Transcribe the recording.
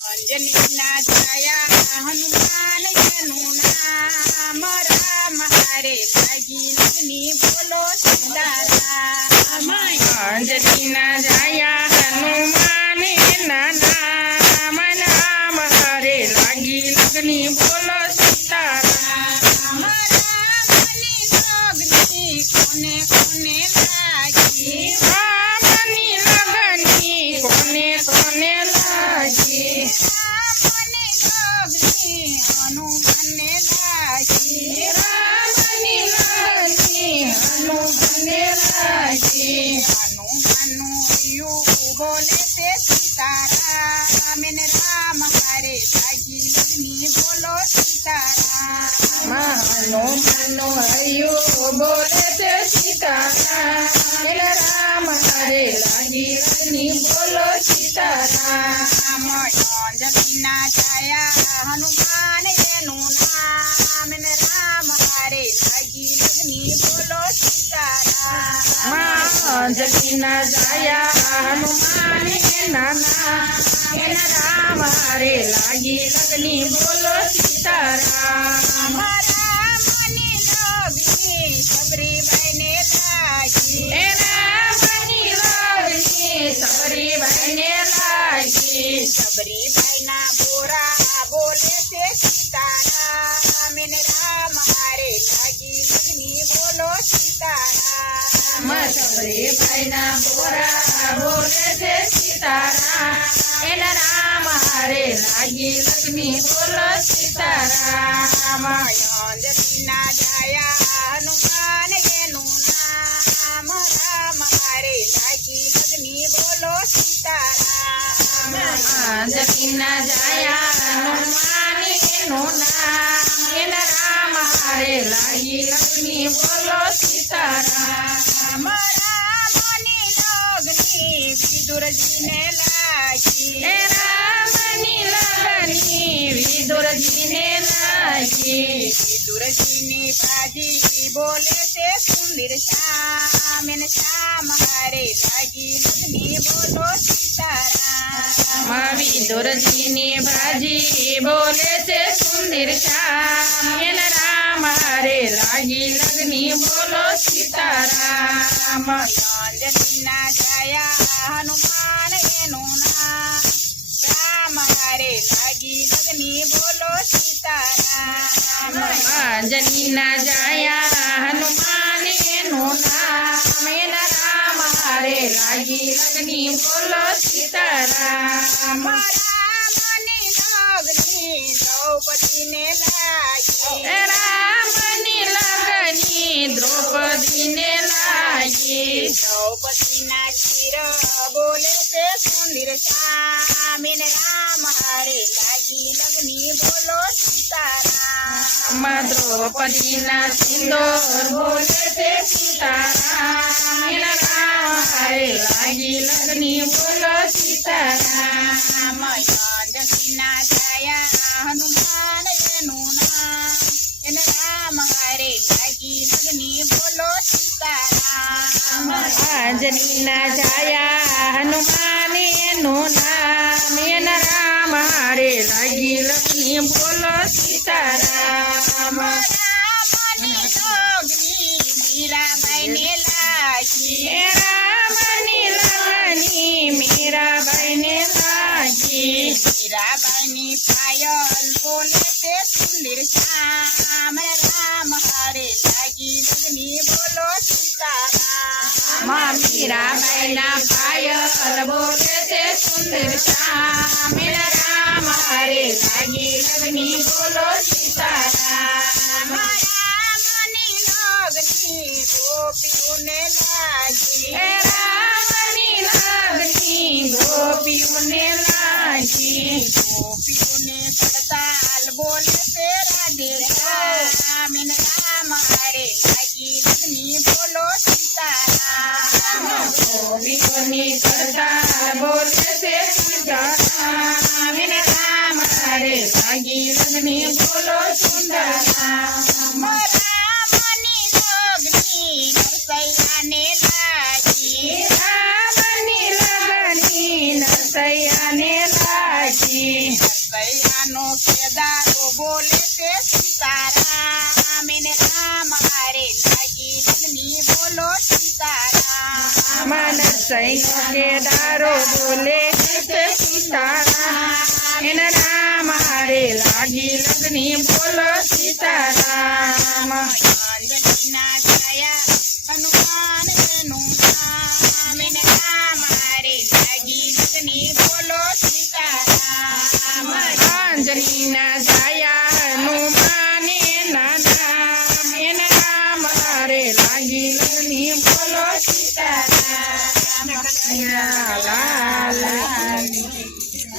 અંજનીના છાયા હનુમાન એનું નામ રામ હારે લાગી લગની બોલો સીતારામ અંજનીના છાયા હનુમાન એના નામ રામ હારે લાગી લગની બોલો સીતારામ રામની લગની કોને કોને લાગી રામની લગની કોને કોને લાગી રામની લગની હનુમાનને લાગી રામની લગની હનુમાનને લાગી હનુમાનનું યુ બોલે તે સીતારામ એને રામ હારે લાગી લગની બોલો સીતારામ હનુમાનનો હૈયો બોલે તે સીતારામ એના રામ હારે લાગી લગની બોલો સીતારામ અંજનીના છાયા હનુમાન એનું નામ એને રામ હારે લાગી લગની બોલો સીતારામ અંજનીના છાયા હનુમાન એના નામ એના રામ હારે લાગી લગની બોલો સીતારામ રામની લગની સબરીબાઈને લાગી એ રામની લગની સબરીબાઈને લાગી સબરીબાઈના બોરા બોલે છે સીતારામ એને રામ હારે લાગી લગની બોલો સીતારામ સબરીબાઈના બોરા બોલે છે સીતારામ એના રામ હારે લાગી લગની બોલો સીતારામ અંજનીના છાયા હનુમાન એનું નામ રામ હારે લાગી લગની બોલો સીતારામ અંજનીના છાયા હનુમાન એનું નામ એના રામ હારે લાગી લગની બોલો સીતારામ રામની લગની વિદુરજીને લાગી એ રામની લગની વિદુરજીને લાગી વિદુરજીની ભાજી બોલે છે સુંદર શ્યામ એને શ્યામ હારે લાગી લગની બોલો સીતારામ વિદુરજીની ભાજી બોલે છે સુંદર શ્યામ એના રામ હારે લાગી લગની બોલો સીતારામ અંજનીના છાયા હનુમાન એનું નામ રામ હારે લાગી લગની બોલો સીતારામ અંજનીના છાયા હનુમાન એનું નામ એના રામ હારે લાગી લગની બોલો સીતારામ રામની લગની દ્રૌપદીને લાગી એ રામની લગની દ્રૌપદીને લાગી દ્રૌપદીના શિર બોલે છે સુંદર શ્યામ એને રામ હારે લાગી લગની બોલો સીતારામ દ્રૌપદીના સિંદૂર બોલે છે સીતારામ એના રામ હારે લાગી લગની બોલો સીતારામ અંજનીના છાયા હનુમાન એનું નામ એને રામ હારે લાગી લગની બોલો સીતારામ અંજનીના છાયા હનુમાન એનું નામ એના રામ હારે લાગી લગની બોલો સીતારામ રામની લગની મીરાબાઈને લાગી એ રામની લગની મીરાબાઈને લાગી મીરાબાઈની પાયલ બોલે છે સુંદર શ્યામ રામ હારે લાગી લગની બોલો સીતારામ મીરાબાઈના પાયલ બોલે છે સુંદર શ્યામ એના રામ હારે લાગી લગની બોલો સીતારામ રામની લગની ગોપીઓને લાગી એ રામની લગની ગોપીઓને લાગી ગોપીઓને પડતાલ બોલે છે રાધે રામ એને રામ હારે લાગી લગની બોલો સીતારામ ગોપીઓની કરતાલ બોલે છે સીતારામ એના રામ હારે લાગી લગની બોલો સીતારામ રામની લગની નરસૈયાને લાગી રામની લગની નરસૈયાને લાગી નરસૈયાનો કેદારો બોલે છે સીતારામ એને રામ હારે લાગી લગ્ની બોલો સીતારામ નરસૈયા કેદારો બોલે છે સીતારામ એના રામ હારે લાગી લગ્ની બોલો સીતારામ અંજલીના છાયા